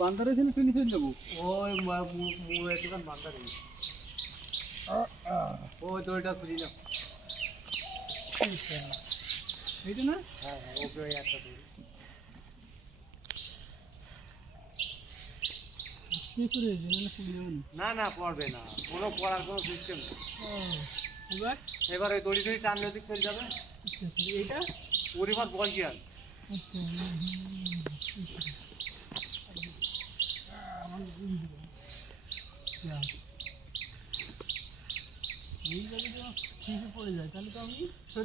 বান্দারে ছিল ফিনিশ হয়ে যাব? ওই দোকান বান্দা নেই ওই দড়িটা খুঁজি না এইটা না? হ্যাঁ হ্যাঁ ওকে ওই একটা দড়ি কি করে না না পড়বে না। কোনো পড়ার কোনো সিস্টেম নেই। এবার? এবার ওই দড়ি দড়ি টানলে ওদিক চলে যাবে। আচ্ছা, আচ্ছা, এইটা? পরিবার বল কি আর?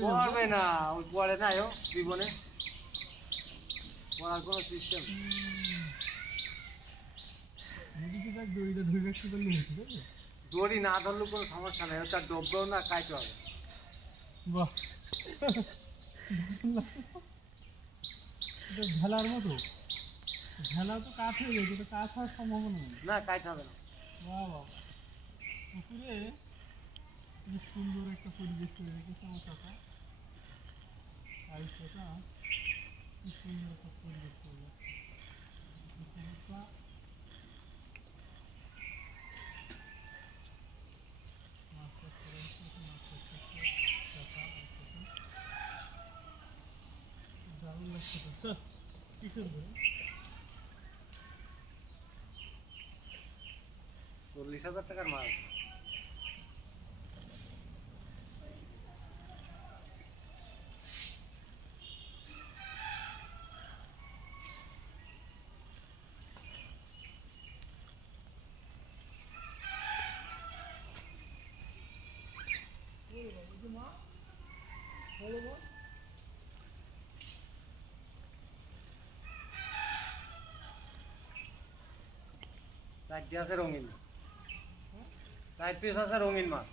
পড়বে না ওই পড়ে না ও জীবনে। পড়ার কোনো সিস্টেম তার? দড়ি না ধরলেও কোনো সমস্যা নেই, ওটা ডববেও না কাইতে হবে। বাহ। মতো? ভেলা তো কাঠ হয়ে গেছে এটা কাঠ হওয়ার সম্ভাবনা নেই। না কাইতে হবে না। বাহ বাহ পুকুরে কি সুন্দর একটা পরিবেশ তৈরি রেখেছে আমার কাকা আর এই কি সুন্দর একটা পরিবেশ তৈরি। দারুণ লাগছে তো। কি সুন্দর চল্লিশ হাজার টাকার মাছ চারটি আছে রঙিন চার পিস আছে রঙিন মাছ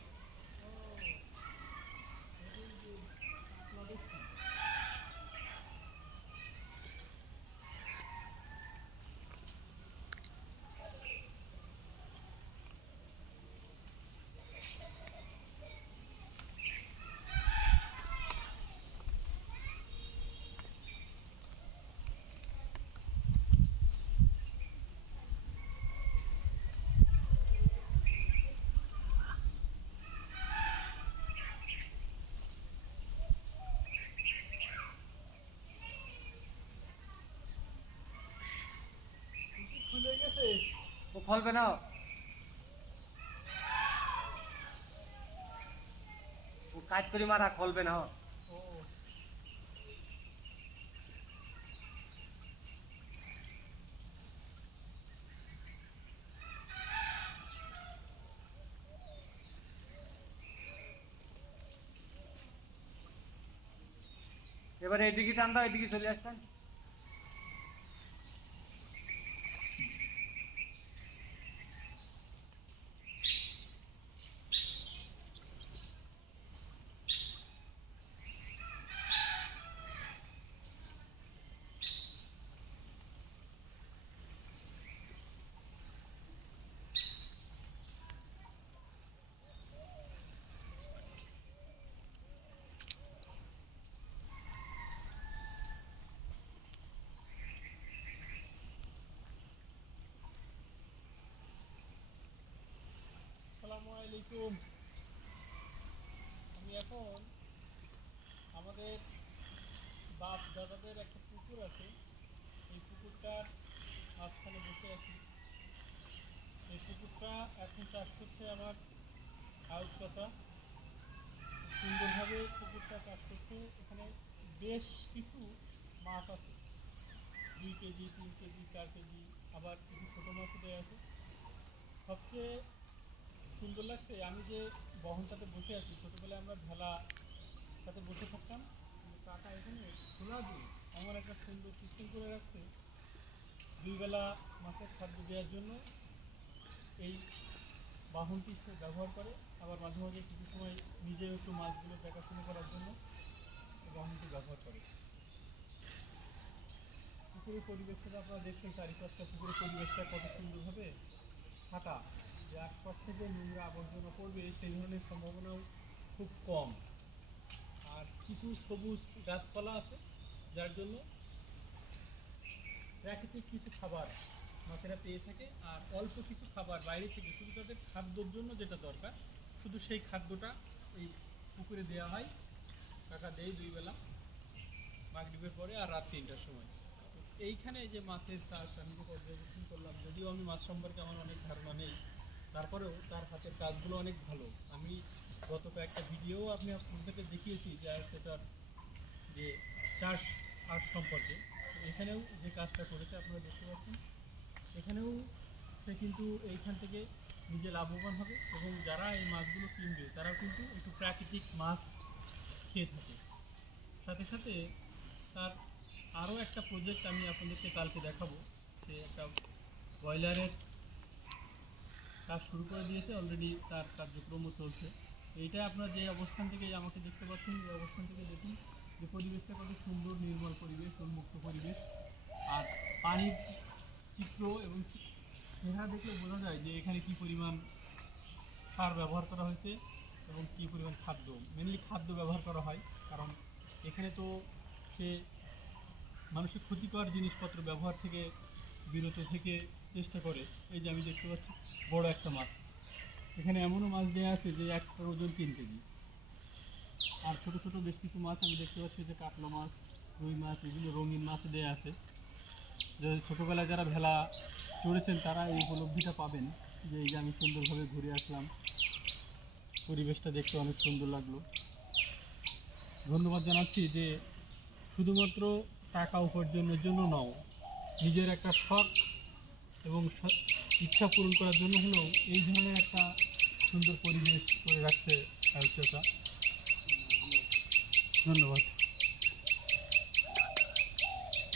খুলে গেছে ও ফলবে না ও কাজ করি মারা ফলবে না ও এবারে এদিকে টান দাও এদিকে চলে আসতেন আলাইকুম আমি এখন আমাদের বাপ দাদাদের একটা পুকুর আছে। এই পুকুরটার মাঝখানে বসে আছি। এই পুকুরটা এখন চাষ করছে আমার আউট কথা সুন্দরভাবে পুকুরটা চাষ করছে। এখানে বেশ কিছু মাছ আছে। দুই কেজি, তিন কেজি, চার কেজি, আবার কিছু ছোটো মাছও দেওয়া আছে। সবচেয়ে সুন্দর লাগছে। আমি যে বহনটাতে বসে আছি, ছোটোবেলায় আমরা ভেলা সাথে বসে থাকতাম। কাকা এখানে খোলা দিয়ে এমন একটা সুন্দর সিস্টেম করে রাখছে। দুই বেলা মাছের খাদ্য দেওয়ার জন্য এই বাহনটি সে ব্যবহার করে। আবার মাঝে মাঝে কিছু সময় নিজে একটু মাছগুলো দেখাশোনা করার জন্য বাহনটি ব্যবহার করে। পুকুরের পরিবেশটা আপনারা দেখছেন, চারিপাশটা পুকুরের পরিবেশটা কত সুন্দরভাবে ফাঁকা আশপাশ থেকে নোংরা আবর্জনা পড়বে, সেই ধরনের সম্ভাবনাও খুব কম। আর কিছু সবুজ গাছপালা আছে, যার জন্য প্রাকৃতিক কিছু খাবার মাছেরা পেয়ে থাকে, আর অল্প কিছু খাবার বাইরে থেকে শুধু তাদের খাদ্যর জন্য যেটা দরকার, শুধু সেই খাদ্যটা এই পুকুরে দেওয়া হয়। টাকা দেয় দুই বেলা, মাগরিবের পরে আর রাত তিনটার সময়। এইখানে যে মাছের চাষ আমি যে পর্যবেক্ষণ করলাম, যদিও আমি মাছ সম্পর্কে আমার অনেক ধারণা নেই তারপরেও তার হাতের কাজগুলো অনেক ভালো। আমি গত কয়েকটা ভিডিও আপনি আপনাদেরকে দেখিয়েছি যে আর সেটার যে চাষ, আর্ট সম্পর্কে। এখানেও যে কাজটা করেছে, আপনারা দেখতে পাচ্ছেন। এখানেও সে কিন্তু এইখান থেকে নিজে লাভবান হবে এবং যারা এই মাছগুলো কিনবে, তারাও কিন্তু একটু প্রাকৃতিক মাছ খেয়ে থাকে। সাথে সাথে তার আরও একটা প্রজেক্ট আমি আপনাদেরকে কালকে দেখাবো। সে একটা ব্রয়লারের কাজ শুরু করে দিয়েছে অলরেডি তার কার্যক্রমও চলছে। এইটা আপনার যে অবস্থান থেকে আমাকে দেখতে পাচ্ছেন, এই অবস্থান থেকে দেখুন যে পরিবেশটা কত সুন্দর, নির্মল পরিবেশ, উন্মুক্ত পরিবেশ। আর পানির চিত্র এবং চেহারা দেখলে বোঝা যায় যে এখানে কি পরিমাণ সার ব্যবহার করা হয়েছে এবং কি পরিমাণ খাদ্য। মেনলি খাদ্য ব্যবহার করা হয়, কারণ এখানে তো সে মানুষের ক্ষতিকর জিনিসপত্র ব্যবহার থেকে, বিরত থেকে চেষ্টা করে। এই যে আমি দেখতে পাচ্ছি বড় একটা মাছ। এখানে এমনও মাছ দেওয়া আছে যে একটার ওজন তিন কেজি। আর ছোট ছোট বেশ কিছু মাছ আমি দেখতে পাচ্ছি যে কাতলা মাছ, রুই মাছ বিভিন্ন রঙিন মাছ দেওয়া আছে। যে ছোটোবেলায় যারা ভেলা চড়েছেন, তারা এই উপলব্ধিটা পাবেন যে এই যে আমি সুন্দরভাবে ঘুরে আসলাম। পরিবেশটা দেখতে অনেক সুন্দর লাগল। ধন্যবাদ জানাচ্ছি যে শুধুমাত্র টাকা উপার্জনের জন্য নও, নিজের একটা শখ এবং ইচ্ছা পূরণ করার জন্য হলেও এই ধরনের একটা সুন্দর পরিবেশ করে রাখছে চাচা ধন্যবাদ।